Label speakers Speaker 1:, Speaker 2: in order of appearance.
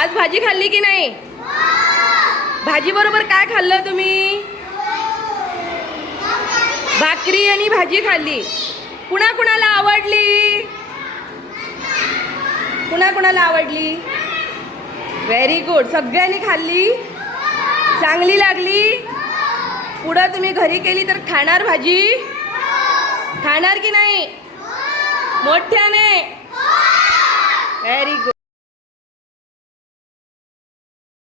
Speaker 1: आज भाजी खाल्ली की नाही? भाजी बरोबर काय खाल्लं तुम्ही? भाकरी आणि भाजी खाल्ली. कुणा कुणाला आवडली? कुणा कुणाला आवडली? व्हेरी गुड सगळ्यांनी खाल्ली? चांगली लागली? पुढं तुम्ही घरी केली तर खाणार भाजी? खाणार की नाही? मोठ्याने? Very good